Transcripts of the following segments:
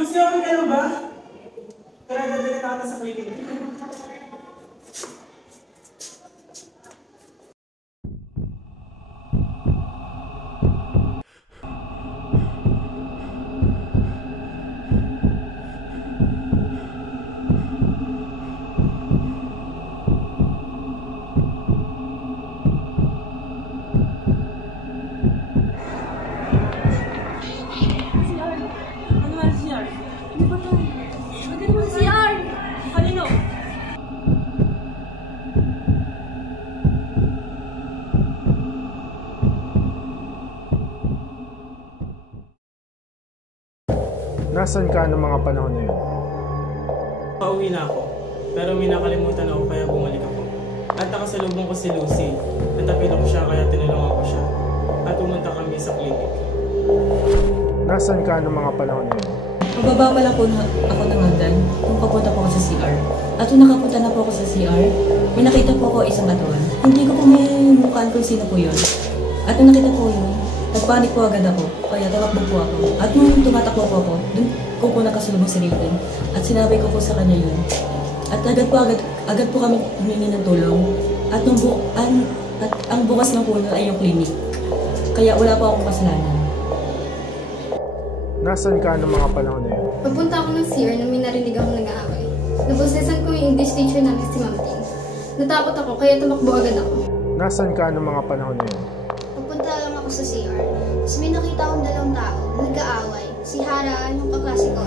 Lucy, okay ka na ba? Tara, dadali na kita sa clinic. Nasaan ka ng mga panahon na yun? Pauwi na ako, pero may nakalimutan ako kaya bumalik ako. At nakasalubong ko si Lucy. Natapilo ko siya kaya tinulungan ko siya. At pumunta kami sa clinic. Nasaan ka ng mga panahon na yun? Pababa pala po ako ng hagdan kung papunta po ako sa CR. At nung nakapunta na po ako sa CR, may nakita po ako isang katawan. Hindi ko po may mukhaan kung sino po yun. At nung nakita po yun, nagpanik po agad ako, kaya tumakbo po ako. At nung tumatakbo po ako, dun ko po nakasulubong si Raven. At sinabi ko po sa kanya yun. At agad po kami humingi ng tulong. At ang bukas ng puno ay yung clinic. Kaya wala po akong kasalanan. Nasaan ka ng mga panahon na yun? Papunta ako ng CR na may narinig akong nag-aaway. Nabusesan ko yung English teacher namin si Ma'am Ting. Natakot ako, kaya tumakbo agad ako. Nasaan ka ng mga panahon na yun? Papunta lang ako sa CR. Tapos may nakita akong dalawang tao na nag-aaway. Si Hara, yung kaklase ko,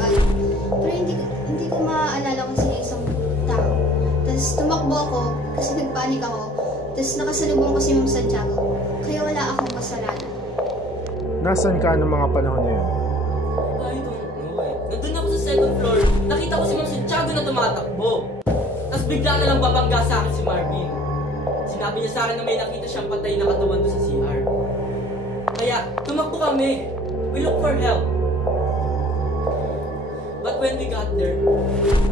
pero hindi ko maaalala kung sino isang tao. Tapos tumakbo ako kasi nagpanik ako. Tapos nakasalubong ko si Ma'am Santiago. Kaya wala akong kasalanan. Nasaan ka ng mga panahon na yun? I don't know eh. Nandun ako sa second floor. Nakita ko si Ma'am Santiago na tumatakbo. Tapos bigla na lang babangga sa akin si Marvin. Sinabi niya sa akin na may nakita siyang patay na katawan doon sa CR. Kaya tumakbo kami. We look for help. But when we got there,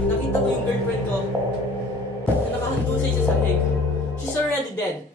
nakita ko yung girlfriend ko na nakahandusay sa sahig. She's already dead.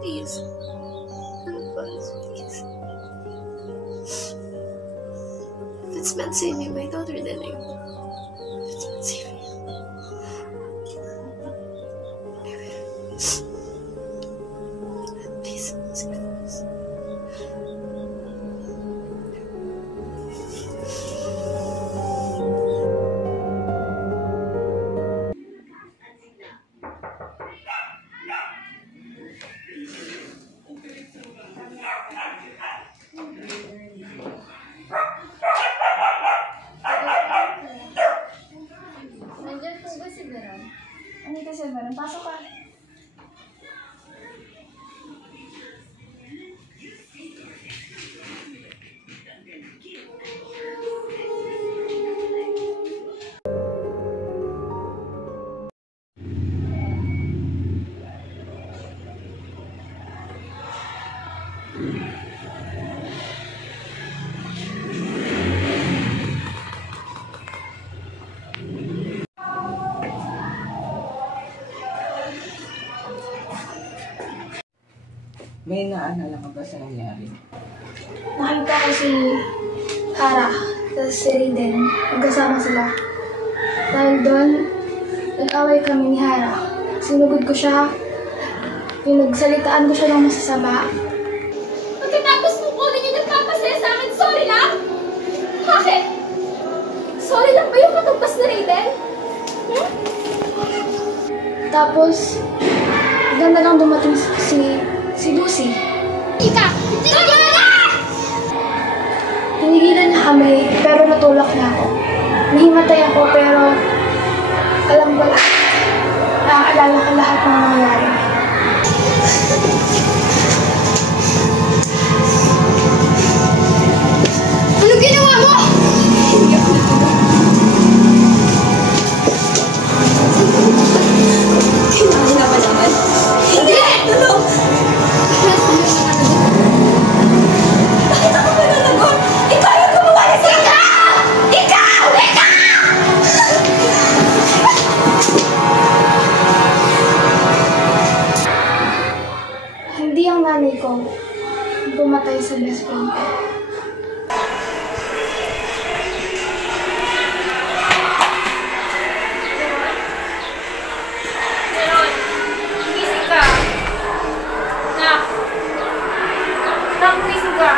Please. Help us, please. If it's meant saving my daughter, then I will. If it's meant saving you, I will. Please, save us. Nandiyan po ba si Veron? Andito si Veron. Pasok ka. May naalala ka ba sa nangyari? Nakita ko si Hara, tapos si Raiden. Magkasama sila. Dahil doon, nag-away kami ni Hara. Sinugod ko siya. Pinagsalitaan ko siya ng masasama. Pagkatapos mo kunin yung nagpapasaya sa akin, sorry lang? Bakit? Sorry lang ba yung katumbas na Raiden? Tapos, bigla na lang dumating si Lucy. Ika! Tigil na! Hinigilan niya kami, pero natulak niya ako. Nahimatay ako, pero alam ko lang. pang nangyayari. Ano ginawa mo? Hindi ako natulog. Kinahin na ba naman? Hindi! Tulog! Bakit ako mananagot? Ikaw yung gumawa na sa akin! Ikaw! Ikaw! Hindi ang nanay ko pumatay sa best friend ko. Meron. Gising ka. Nak. Nak, gising ka.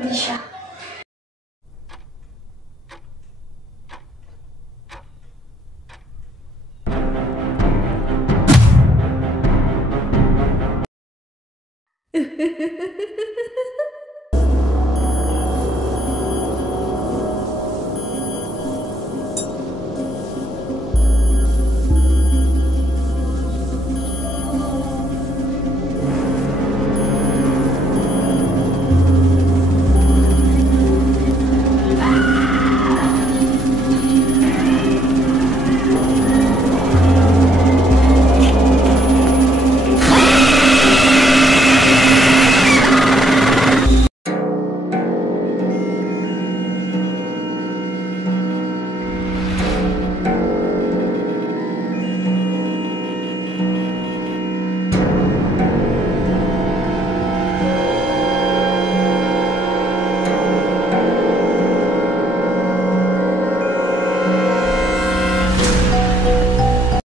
Hindi siya.